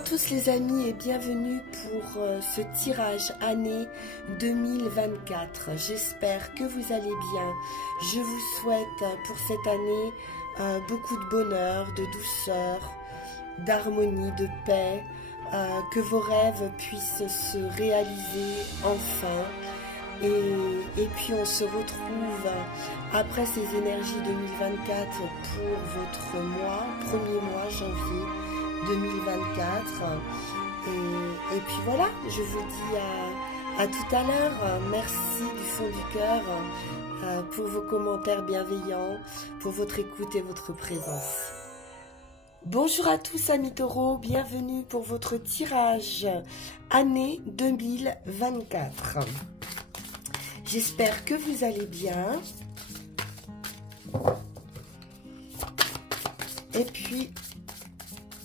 à tous les amis et bienvenue pour ce tirage année 2024. J'espère que vous allez bien. Je vous souhaite pour cette année beaucoup de bonheur, de douceur, d'harmonie, de paix, que vos rêves puissent se réaliser enfin. Et puis on se retrouve après ces énergies 2024 pour votre mois, premier mois, janvier 2024. Et puis voilà, je vous dis à tout à l'heure. Merci du fond du cœur pour vos commentaires bienveillants, pour votre écoute et votre présence. Bonjour à tous amis taureaux, bienvenue pour votre tirage année 2024. J'espère que vous allez bien. Et puis,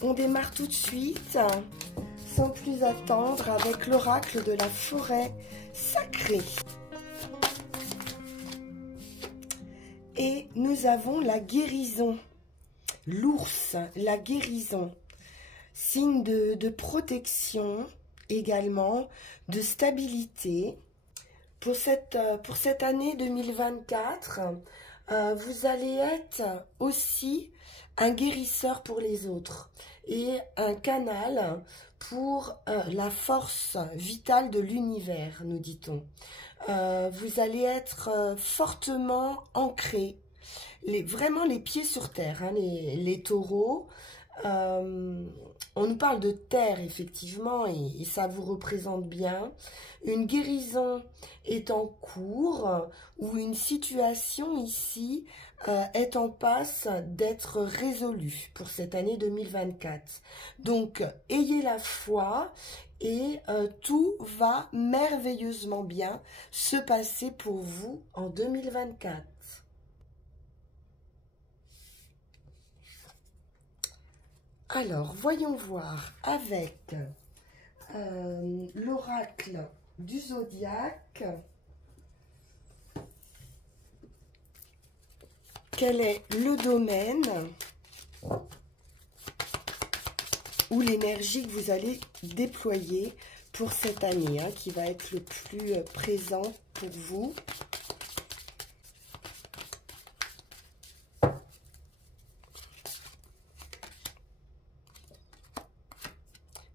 on démarre tout de suite, sans plus attendre, avec l'oracle de la forêt sacrée. Et nous avons la guérison. L'ours, la guérison. Signe de protection, également, de stabilité. Pour cette année 2024, vous allez être aussi un guérisseur pour les autres et un canal pour la force vitale de l'univers, nous dit-on. Vous allez être fortement ancré, vraiment les pieds sur terre, hein, les taureaux. On nous parle de terre, effectivement, et ça vous représente bien. Une guérison est en cours, ou une situation ici est en passe d'être résolue pour cette année 2024. Donc, ayez la foi et tout va merveilleusement bien se passer pour vous en 2024. Alors, voyons voir avec l'oracle du zodiaque, quel est le domaine ou l'énergie que vous allez déployer pour cette année, hein, qui va être le plus présent pour vous.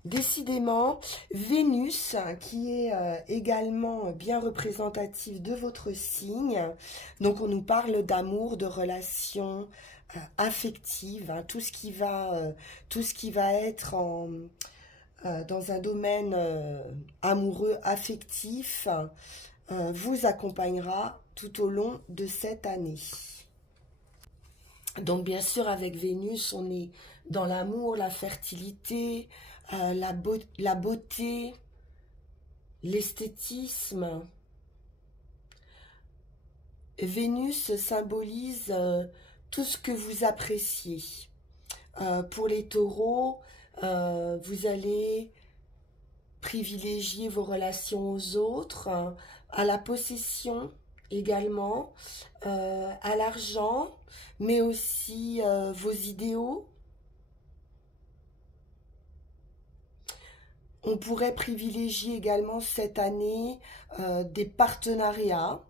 Décidément, Vénus, qui est également bien représentative de votre signe, donc on nous parle d'amour, de relations affectives, hein, tout ce qui va être dans un domaine amoureux, affectif, vous accompagnera tout au long de cette année. Donc bien sûr, avec Vénus, on est dans l'amour, la fertilité, la beauté, l'esthétisme. Vénus symbolise tout ce que vous appréciez. Pour les taureaux, vous allez privilégier vos relations aux autres, à la possession également, à l'argent, mais aussi vos idéaux. On pourrait privilégier également cette année des partenariats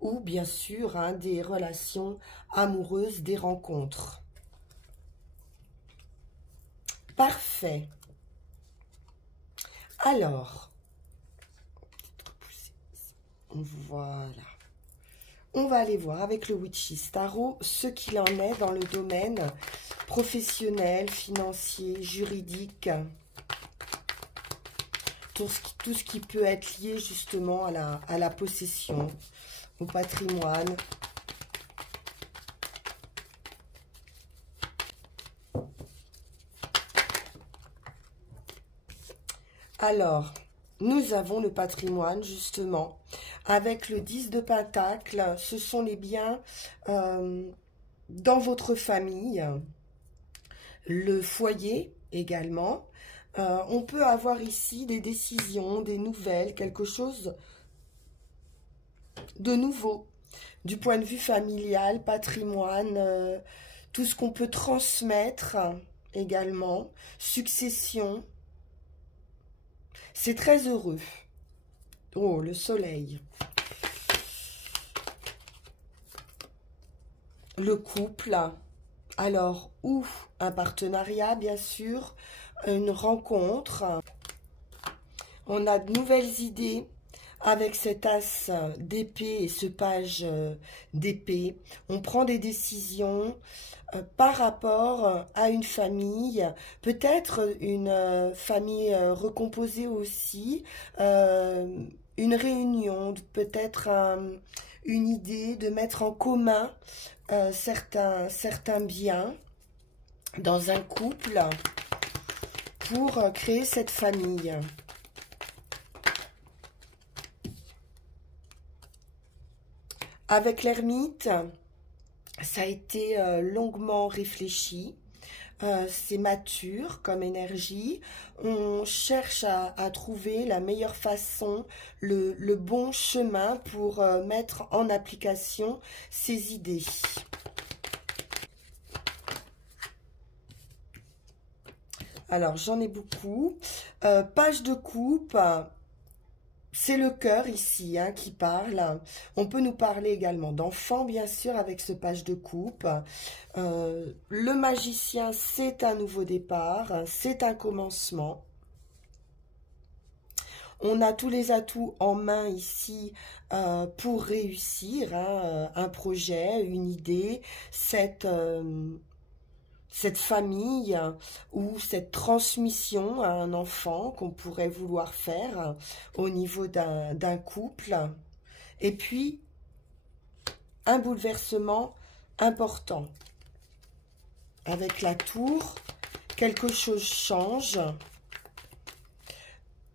ou bien sûr hein, des relations amoureuses, des rencontres. Parfait. Alors, voilà. On va aller voir avec le Witches Tarot ce qu'il en est dans le domaine professionnel, financier, juridique. Tout ce qui peut être lié justement à la possession, au patrimoine. Alors, nous avons le patrimoine justement, avec le 10 de Pentacle. Ce sont les biens dans votre famille, le foyer également. On peut avoir ici des décisions, des nouvelles, quelque chose de nouveau. Du point de vue familial, patrimoine, tout ce qu'on peut transmettre également, succession, C'est très heureux. Oh, le soleil. Le couple. Alors, ou un partenariat, bien sûr, une rencontre. On a de nouvelles idées avec cet as d'épée et ce page d'épée. On prend des décisions par rapport à une famille, peut-être une famille recomposée aussi, une réunion, peut-être une idée de mettre en commun certains biens dans un couple pour créer cette famille. Avec l'ermite, ça a été longuement réfléchi. C'est mature comme énergie. On cherche à trouver la meilleure façon, le bon chemin pour mettre en application ces idées. Alors, j'en ai beaucoup. Page de coupe. C'est le cœur ici hein, qui parle. On peut nous parler également d'enfants, bien sûr, avec ce page de coupe. Le magicien, c'est un nouveau départ, c'est un commencement. On a tous les atouts en main ici pour réussir hein, un projet, une idée, cette famille ou cette transmission à un enfant qu'on pourrait vouloir faire au niveau d'un couple. Et puis, un bouleversement important. Avec la tour, quelque chose change.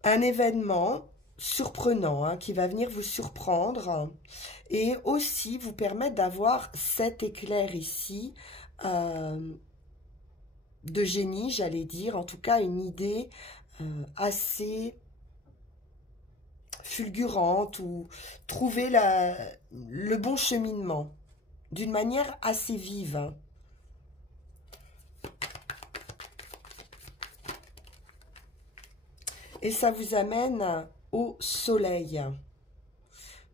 Un événement surprenant hein, qui va venir vous surprendre et aussi vous permettre d'avoir cet éclair ici de génie, j'allais dire, en tout cas une idée assez fulgurante ou trouver le bon cheminement d'une manière assez vive. Hein. Et ça vous amène au soleil.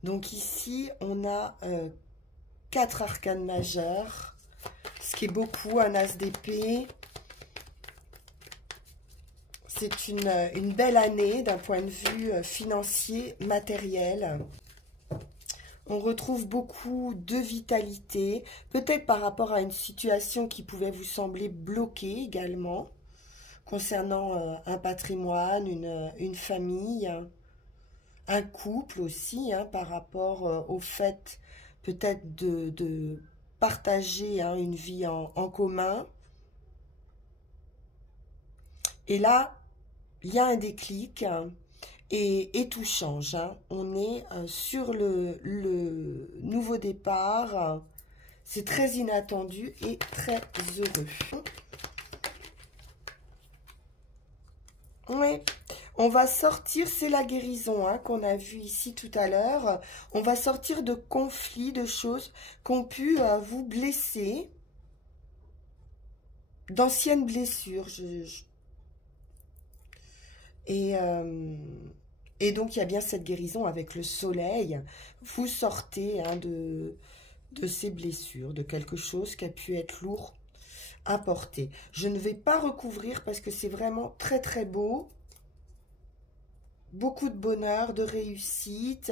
Donc ici, on a 4 arcanes majeures, ce qui est beaucoup, un as d'épée. C'est une belle année d'un point de vue financier, matériel. On retrouve beaucoup de vitalité, peut-être par rapport à une situation qui pouvait vous sembler bloquée également, concernant un patrimoine, une famille, un couple aussi, hein, par rapport au fait peut-être de partager hein, une vie en commun. Et là, il y a un déclic et tout change. Hein. On est sur le nouveau départ. C'est très inattendu et très heureux. Oui, on va sortir, c'est la guérison hein, qu'on a vu ici tout à l'heure. On va sortir de conflits, de choses qui ont pu vous blesser, d'anciennes blessures. Et donc, il y a bien cette guérison avec le soleil. Vous sortez hein, de ces blessures, de quelque chose qui a pu être lourd à porter. Je ne vais pas recouvrir parce que c'est vraiment très très beau. Beaucoup de bonheur, de réussite.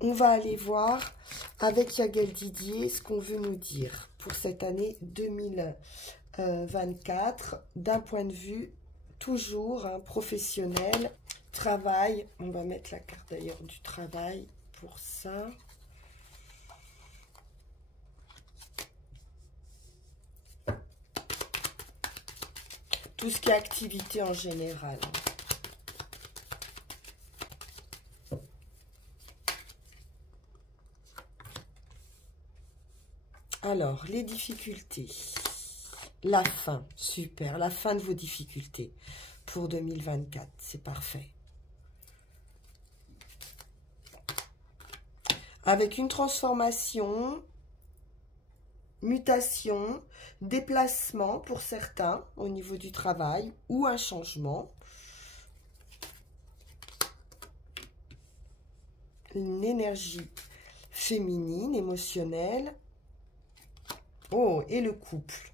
On va aller voir avec Yagel Didier ce qu'on veut nous dire pour cette année 2024 d'un point de vue toujours hein, professionnel. Travail, on va mettre la carte d'ailleurs du travail pour ça. Tout ce qui est activité en général. Alors, les difficultés. La fin, super. La fin de vos difficultés pour 2024, c'est parfait. Avec une transformation, mutation, déplacement pour certains au niveau du travail ou un changement. Une énergie féminine, émotionnelle. Oh, et le couple.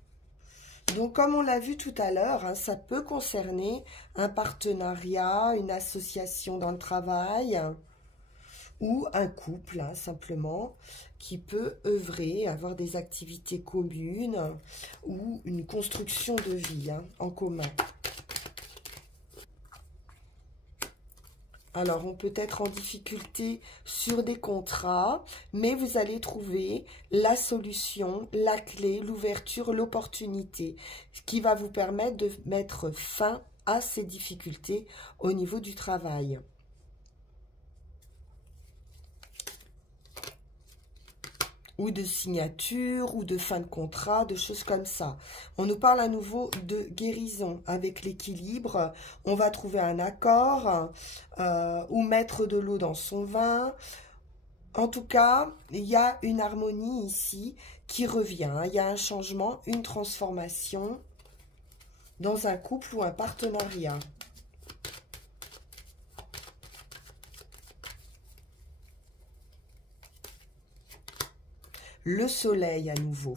Donc, comme on l'a vu tout à l'heure, hein, ça peut concerner un partenariat, une association dans le travail ou un couple, hein, simplement, qui peut œuvrer, avoir des activités communes ou une construction de vie, hein, en commun. Alors, on peut être en difficulté sur des contrats, mais vous allez trouver la solution, la clé, l'ouverture, l'opportunité, ce qui va vous permettre de mettre fin à ces difficultés au niveau du travail. Ou de signature, ou de fin de contrat, de choses comme ça. On nous parle à nouveau de guérison. Avec l'équilibre, on va trouver un accord, ou mettre de l'eau dans son vin. En tout cas, il y a une harmonie ici qui revient. Il y a un changement, une transformation dans un couple ou un partenariat. Le soleil à nouveau.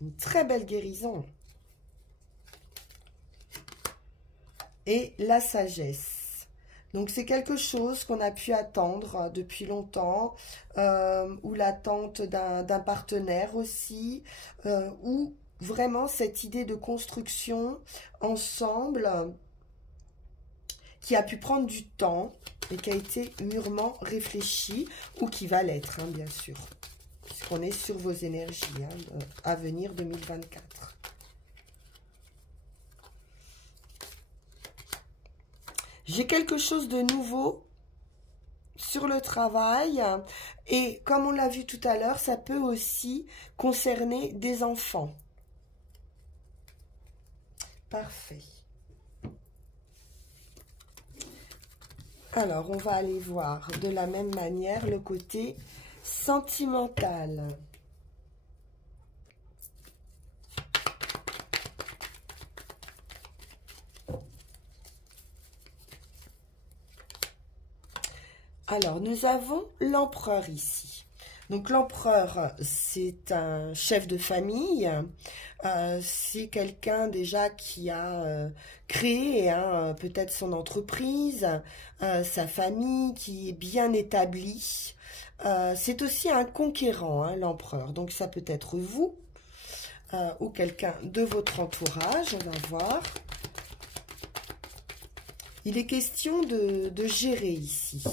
Une très belle guérison. Et la sagesse. Donc c'est quelque chose qu'on a pu attendre depuis longtemps, ou l'attente d'un partenaire aussi, ou vraiment cette idée de construction ensemble qui a pu prendre du temps et qui a été mûrement réfléchi, ou qui va l'être, hein, bien sûr, puisqu'on est sur vos énergies, hein, à venir 2024. J'ai quelque chose de nouveau sur le travail, et comme on l'a vu tout à l'heure, ça peut aussi concerner des enfants. Parfait. Alors, on va aller voir de la même manière le côté sentimental. Alors, nous avons l'empereur ici. Donc, l'empereur, c'est un chef de famille. C'est quelqu'un déjà qui a créé, hein, peut-être son entreprise, sa famille, qui est bien établie. C'est aussi un conquérant, hein, l'empereur. Donc, ça peut être vous ou quelqu'un de votre entourage. On va voir. Il est question de gérer ici.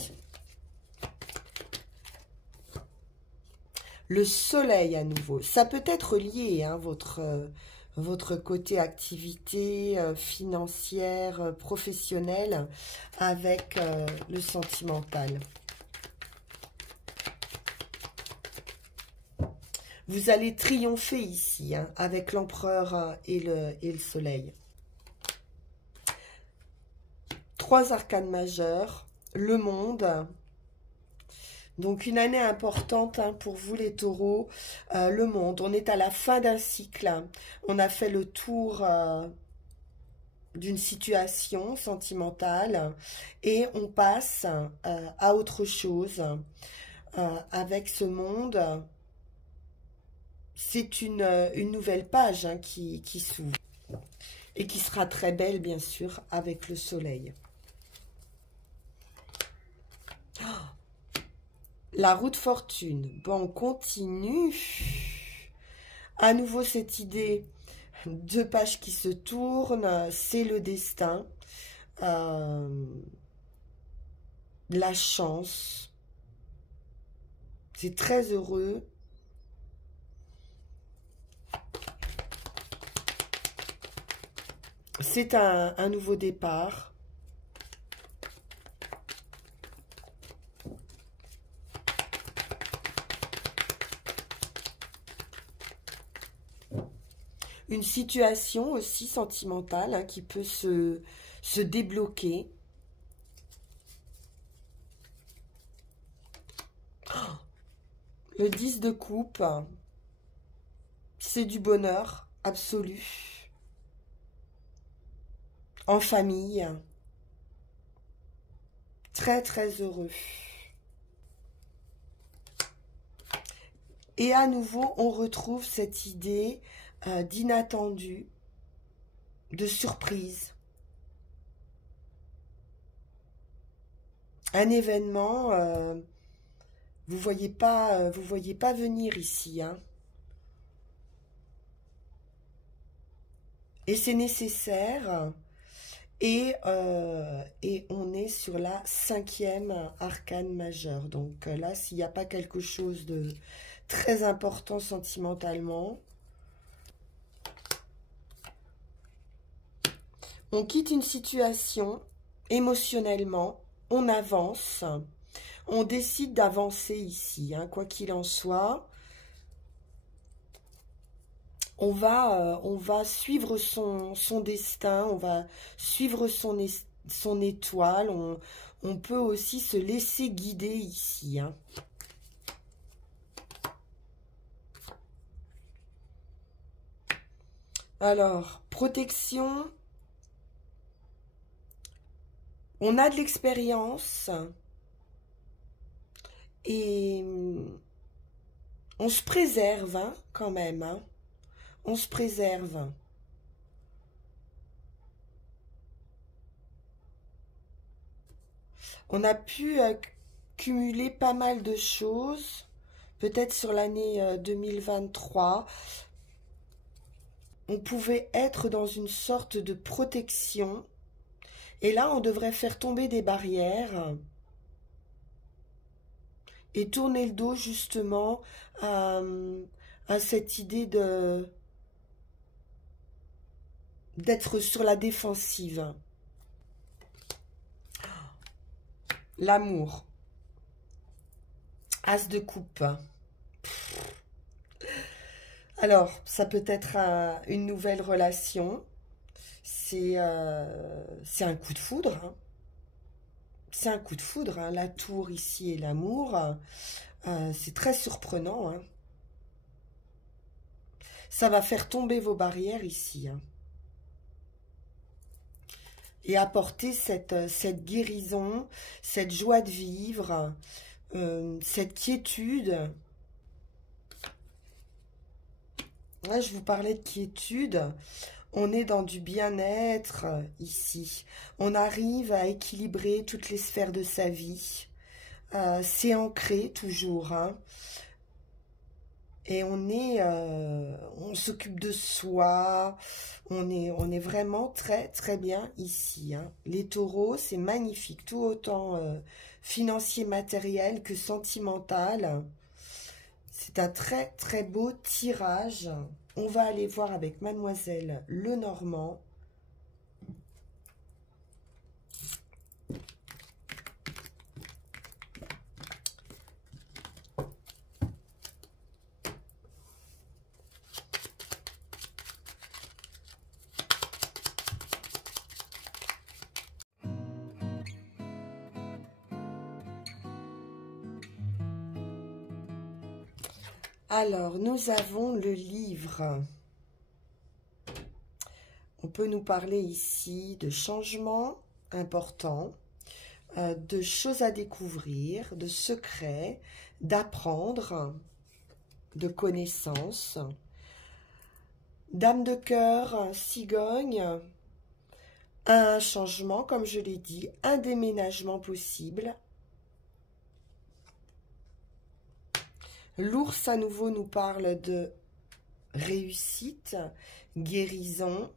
Le soleil à nouveau, ça peut être lié, hein, votre côté activité financière, professionnelle, avec le sentimental. Vous allez triompher ici, hein, avec l'empereur et le soleil. 3 arcanes majeures, le monde. Donc, une année importante, hein, pour vous les taureaux, le monde. On est à la fin d'un cycle. On a fait le tour d'une situation sentimentale et on passe à autre chose avec ce monde. C'est une nouvelle page, hein, qui s'ouvre et qui sera très belle, bien sûr, avec le soleil. La roue de fortune. Bon, on continue. À nouveau, cette idée, 2 pages qui se tournent, c'est le destin. La chance. C'est très heureux. C'est un nouveau départ. Une situation aussi sentimentale, hein, qui peut se débloquer. Oh, le 10 de coupe. C'est du bonheur absolu. En famille. Très, très heureux. Et à nouveau, on retrouve cette idée d'inattendu, de surprise. Un événement, vous voyez pas venir ici, hein. Et c'est nécessaire. Et on est sur la 5e arcane majeure. Donc là, s'il n'y a pas quelque chose de très important sentimentalement, on quitte une situation émotionnellement, on avance, on décide d'avancer ici, hein, quoi qu'il en soit. On va suivre son destin, on va suivre son étoile, on peut aussi se laisser guider ici, hein. Alors, protection, on a de l'expérience et on se préserve, hein, quand même, hein. On se préserve. On a pu cumuler pas mal de choses, peut-être sur l'année 2023. On pouvait être dans une sorte de protection. Et là, on devrait faire tomber des barrières et tourner le dos justement à cette idée d'être sur la défensive. L'amour. As de coupe. Alors, ça peut être une nouvelle relation. C'est un coup de foudre, hein. C'est un coup de foudre, hein. La tour ici et l'amour. C'est très surprenant, hein. Ça va faire tomber vos barrières ici, hein. Et apporter cette guérison, cette joie de vivre, cette quiétude. Là, je vous parlais de quiétude. On est dans du bien-être ici. On arrive à équilibrer toutes les sphères de sa vie. C'est ancré toujours, hein. Et on s'occupe de soi. On est vraiment très très bien ici, hein. Les taureaux, c'est magnifique, tout autant financier, matériel que sentimental. C'est un très très beau tirage. On va aller voir avec Mademoiselle Lenormand. Alors, nous avons le livre. On peut nous parler ici de changements importants, de choses à découvrir, de secrets, d'apprendre, de connaissances. Dame de cœur, cigogne, un changement, comme je l'ai dit, un déménagement possible. L'ours à nouveau nous parle de réussite, guérison,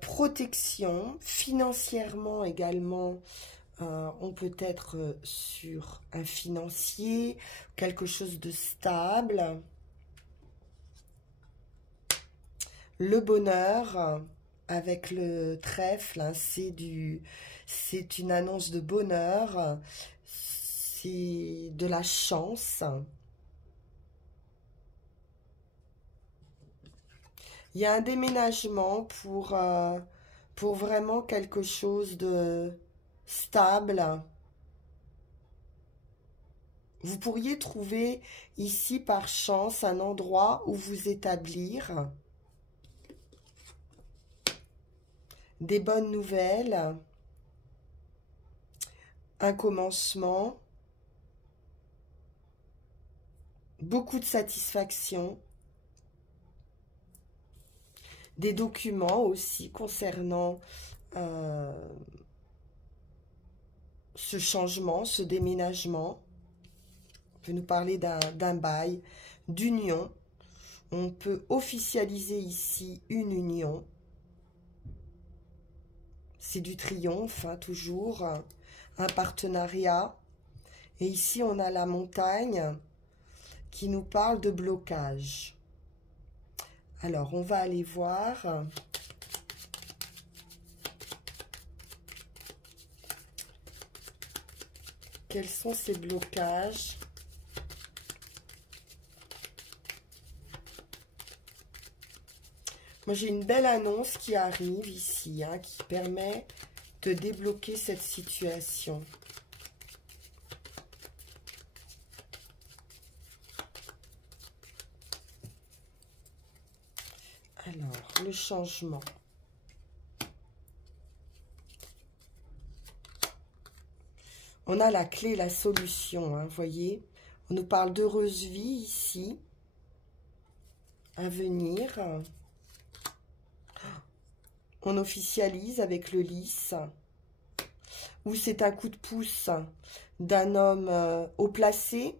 protection, financièrement également. On peut être sur un financier, quelque chose de stable. Le bonheur avec le trèfle, hein, c'est une annonce de bonheur, c'est de la chance. Il y a un déménagement pour vraiment quelque chose de stable. Vous pourriez trouver ici par chance un endroit où vous établir. Des bonnes nouvelles. Un commencement. Beaucoup de satisfaction. Des documents aussi concernant ce changement, ce déménagement. On peut nous parler d'un bail, d'union. On peut officialiser ici une union. C'est du triomphe, hein, toujours. Un partenariat. Et ici, on a la montagne qui nous parle de blocage. Alors, on va aller voir. Quels sont ces blocages? Moi, j'ai une belle annonce qui arrive ici, hein, qui permet de débloquer cette situation. Alors, le changement. On a la clé, la solution, hein, vous voyez. On nous parle d'heureuse vie ici, à venir. On officialise avec le lys. Ou c'est un coup de pouce d'un homme haut placé.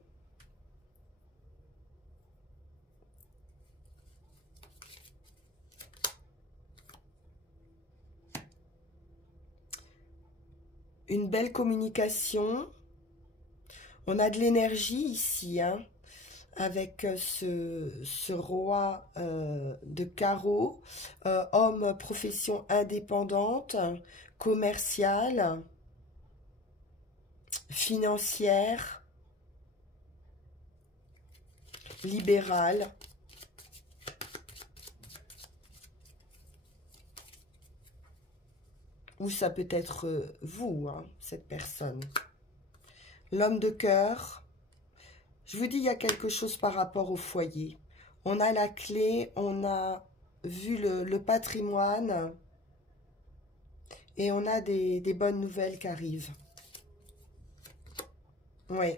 Une belle communication. On a de l'énergie ici, hein, avec ce roi de carreau, homme profession indépendante, commerciale, financière, libérale. Ou ça peut être vous, hein, cette personne. L'homme de cœur. Je vous dis, il y a quelque chose par rapport au foyer. On a la clé, on a vu le patrimoine. Et on a des bonnes nouvelles qui arrivent. Oui.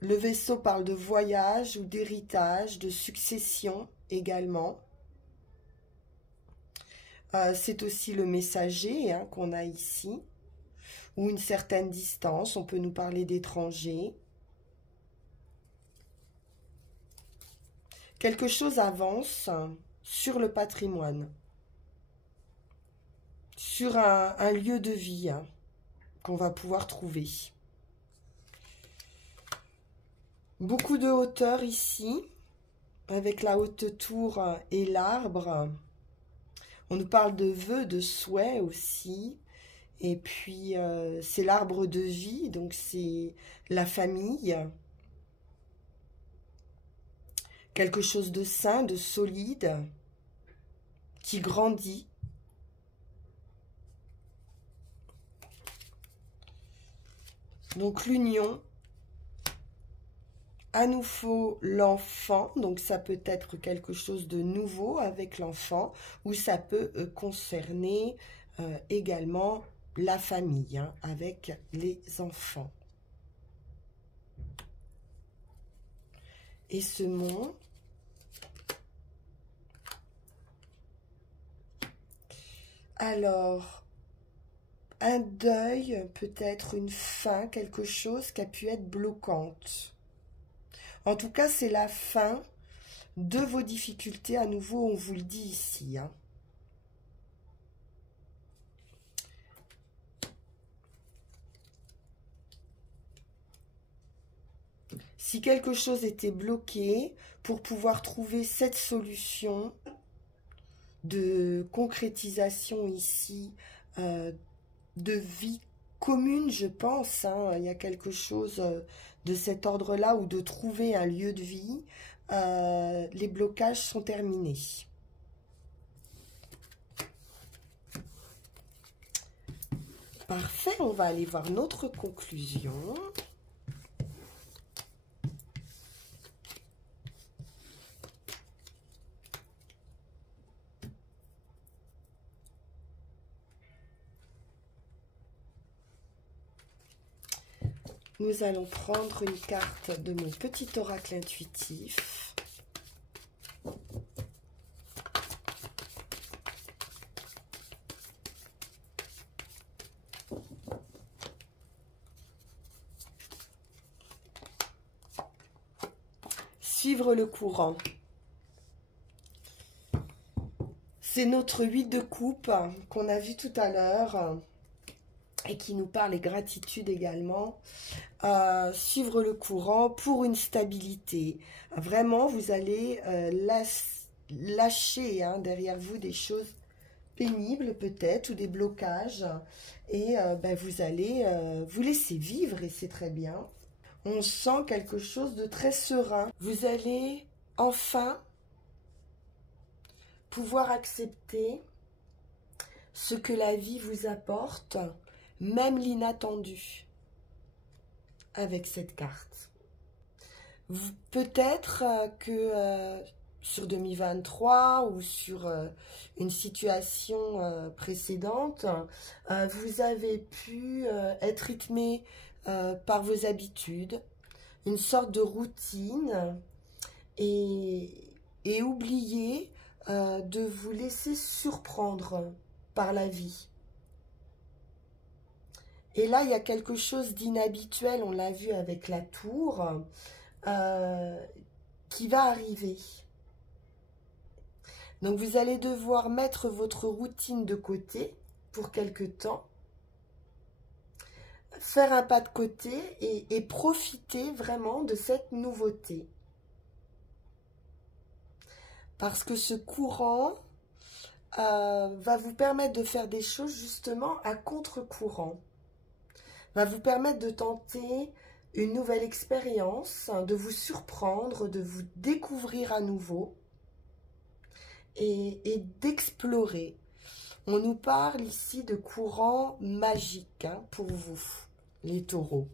Le vaisseau parle de voyage ou d'héritage, de succession également. C'est aussi le messager, hein, qu'on a ici, ou une certaine distance. On peut nous parler d'étrangers. Quelque chose avance sur le patrimoine, sur un lieu de vie, hein, qu'on va pouvoir trouver. Beaucoup de hauteur ici, avec la haute tour et l'arbre. On nous parle de vœux, de souhaits aussi. Et puis, c'est l'arbre de vie, donc c'est la famille. Quelque chose de sain, de solide, qui grandit. Donc, l'union. À nouveau, l'enfant, donc ça peut être quelque chose de nouveau avec l'enfant, ou ça peut concerner également la famille, hein, avec les enfants. Et ce mot, alors, un deuil, peut-être une fin, quelque chose qui a pu être bloquante. En tout cas, c'est la fin de vos difficultés. À nouveau, on vous le dit ici, hein. Si quelque chose était bloqué, pour pouvoir trouver cette solution de concrétisation ici, de vie commune, je pense, hein, il y a quelque chose de cet ordre-là, ou de trouver un lieu de vie, les blocages sont terminés. Parfait, on va aller voir notre conclusion. Nous allons prendre une carte de mon petit oracle intuitif. Suivre le courant. C'est notre 8 de coupe qu'on a vu tout à l'heure et qui nous parle et gratitude également. Suivre le courant pour une stabilité. Vraiment, vous allez lâcher derrière vous des choses pénibles peut-être ou des blocages et vous allez vous laisser vivre et c'est très bien. On sent quelque chose de très serein. Vous allez enfin pouvoir accepter ce que la vie vous apporte, même l'inattendu. Avec cette carte. Peut-être que sur 2023 ou sur une situation précédente, vous avez pu être rythmé par vos habitudes, une sorte de routine et oublier de vous laisser surprendre par la vie. Et là, il y a quelque chose d'inhabituel, on l'a vu avec la tour, qui va arriver. Donc, vous allez devoir mettre votre routine de côté pour quelque temps, faire un pas de côté et profiter vraiment de cette nouveauté. Parce que ce courant va vous permettre de faire des choses justement à contre-courant. Va vous permettre de tenter une nouvelle expérience, de vous surprendre, de vous découvrir à nouveau et d'explorer. On nous parle ici de courant magique pour vous, les taureaux.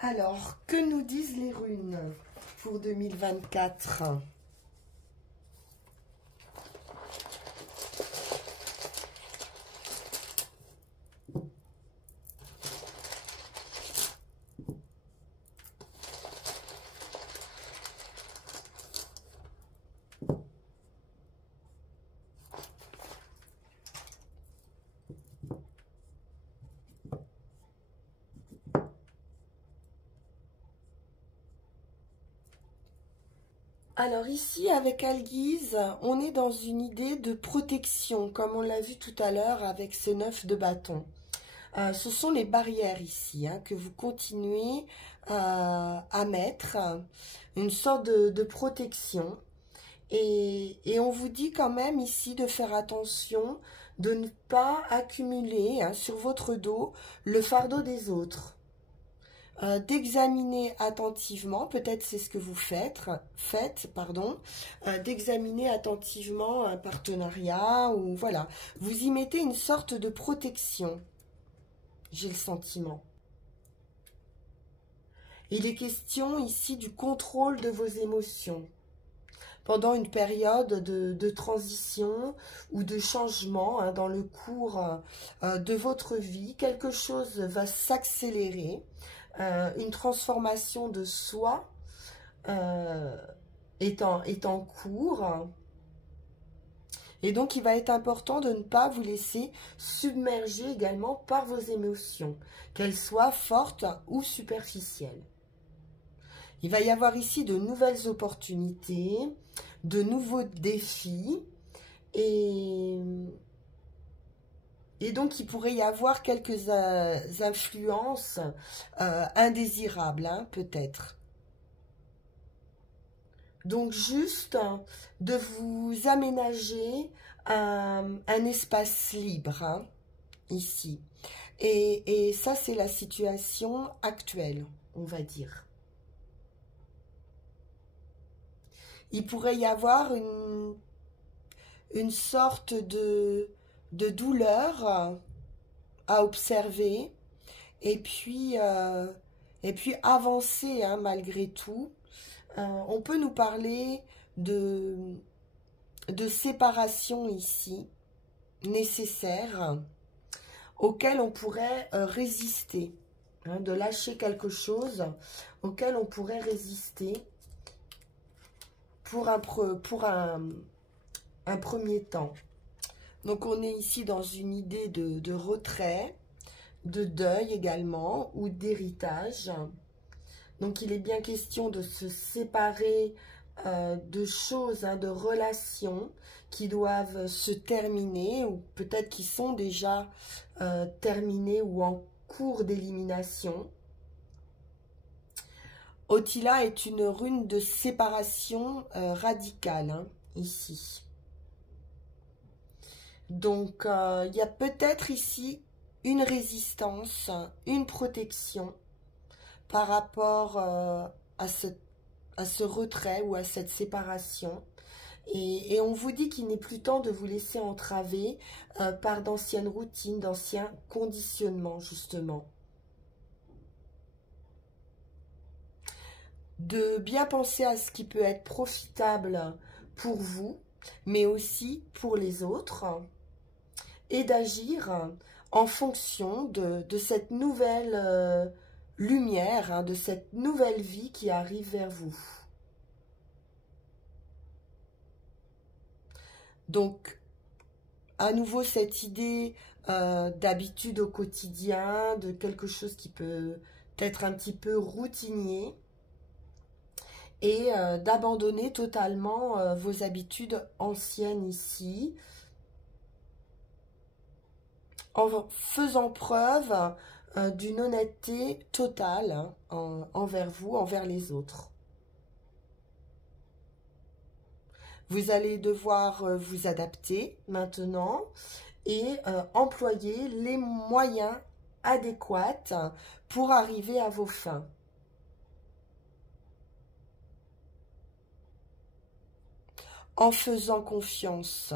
Alors, que nous disent les runes pour 2024 ? Alors ici, avec Alguise, on est dans une idée de protection, comme on l'a vu tout à l'heure avec ce 9 de bâton. Ce sont les barrières ici que vous continuez à mettre, une sorte de protection. Et on vous dit quand même ici de faire attention, de ne pas accumuler sur votre dos le fardeau des autres. D'examiner attentivement, peut-être c'est ce que vous faites, d'examiner attentivement un partenariat ou voilà, vous y mettez une sorte de protection, j'ai le sentiment. Il est question ici du contrôle de vos émotions. Pendant une période de transition ou de changement dans le cours de votre vie, quelque chose va s'accélérer. Une transformation de soi est en cours. Et donc, il va être important de ne pas vous laisser submerger également par vos émotions, qu'elles soient fortes ou superficielles. Il va y avoir ici de nouvelles opportunités, de nouveaux défis et donc, il pourrait y avoir quelques influences indésirables, peut-être. Donc, juste de vous aménager un espace libre, ici. Et ça, c'est la situation actuelle, on va dire. Il pourrait y avoir une sorte de de douleur à observer, et puis avancer hein, malgré tout. On peut nous parler de séparation ici, nécessaire, auquel on pourrait résister, hein, de lâcher quelque chose auquel on pourrait résister pour un premier temps. Donc on est ici dans une idée de retrait, de deuil également, ou d'héritage. Donc il est bien question de se séparer de choses, hein, de relations qui doivent se terminer, ou peut-être qui sont déjà terminées ou en cours d'élimination. Otila est une rune de séparation radicale, hein, ici. Donc, il y a peut-être ici une résistance, une protection par rapport à ce retrait ou à cette séparation. Et on vous dit qu'il n'est plus temps de vous laisser entraver par d'anciennes routines, d'anciens conditionnements, justement. De bien penser à ce qui peut être profitable pour vous, mais aussi pour les autres, et d'agir en fonction de cette nouvelle lumière, hein, de cette nouvelle vie qui arrive vers vous. Donc, à nouveau, cette idée d'habitude au quotidien, de quelque chose qui peut être un petit peu routinier, et d'abandonner totalement vos habitudes anciennes ici, en faisant preuve d'une honnêteté totale hein, envers vous, envers les autres. Vous allez devoir vous adapter maintenant et employer les moyens adéquats pour arriver à vos fins. En faisant confiance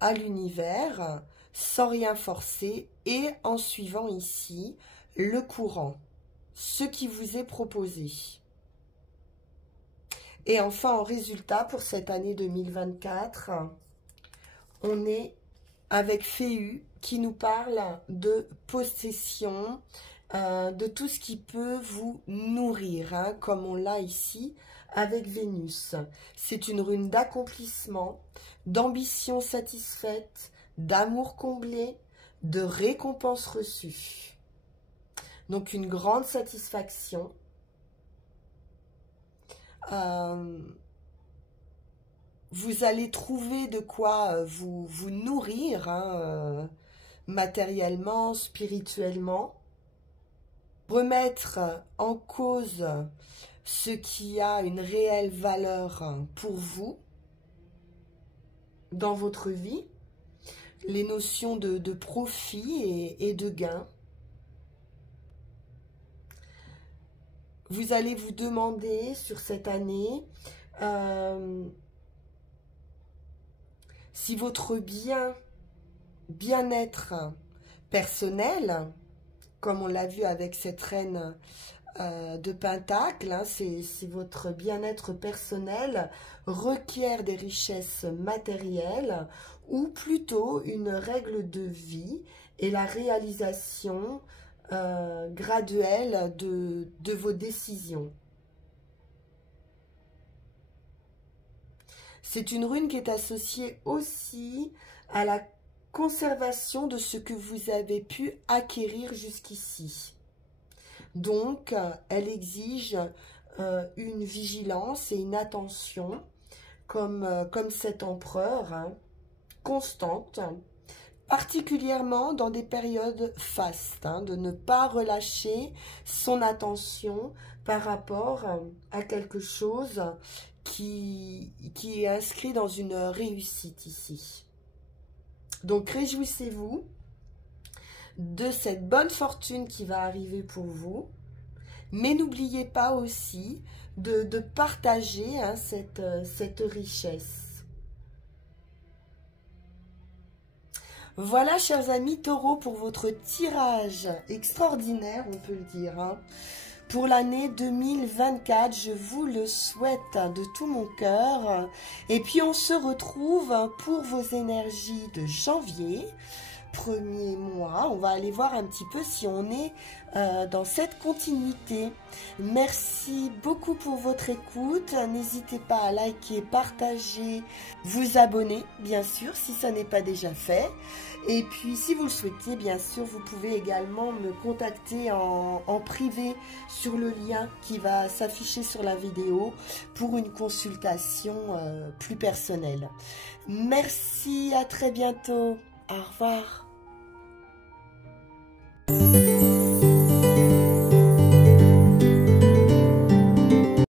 à l'univers, sans rien forcer et en suivant ici le courant, ce qui vous est proposé. Et enfin, en résultat, pour cette année 2024, on est avec Féu qui nous parle de possession, de tout ce qui peut vous nourrir, hein, comme on l'a ici avec Vénus. C'est une rune d'accomplissement, d'ambition satisfaite, d'amour comblé, de récompense reçue. Donc une grande satisfaction. Vous allez trouver de quoi vous nourrir, hein, matériellement, spirituellement. Remettre en cause ce qui a une réelle valeur pour vous dans votre vie, les notions de profit et de gain. Vous allez vous demander sur cette année si votre bien-être personnel, comme on l'a vu avec cette reine de Pentacle, hein, si votre bien-être personnel requiert des richesses matérielles ou plutôt une règle de vie et la réalisation graduelle de vos décisions. C'est une rune qui est associée aussi à la conservation de ce que vous avez pu acquérir jusqu'ici. Donc, elle exige une vigilance et une attention, comme cet empereur, hein, constante, particulièrement dans des périodes fastes, hein, de ne pas relâcher son attention par rapport à quelque chose qui est inscrit dans une réussite ici. Donc, réjouissez-vous de cette bonne fortune qui va arriver pour vous, mais n'oubliez pas aussi de partager hein, cette richesse. Voilà, chers amis taureaux, pour votre tirage extraordinaire, on peut le dire, hein. Pour l'année 2024, je vous le souhaite de tout mon cœur. Et puis, on se retrouve pour vos énergies de janvier, premier mois. On va aller voir un petit peu si on est dans cette continuité. Merci beaucoup pour votre écoute. N'hésitez pas à liker, partager, vous abonner, bien sûr, si ça n'est pas déjà fait. Et puis, si vous le souhaitez, bien sûr, vous pouvez également me contacter en privé sur le lien qui va s'afficher sur la vidéo pour une consultation plus personnelle. Merci, à très bientôt. Au revoir.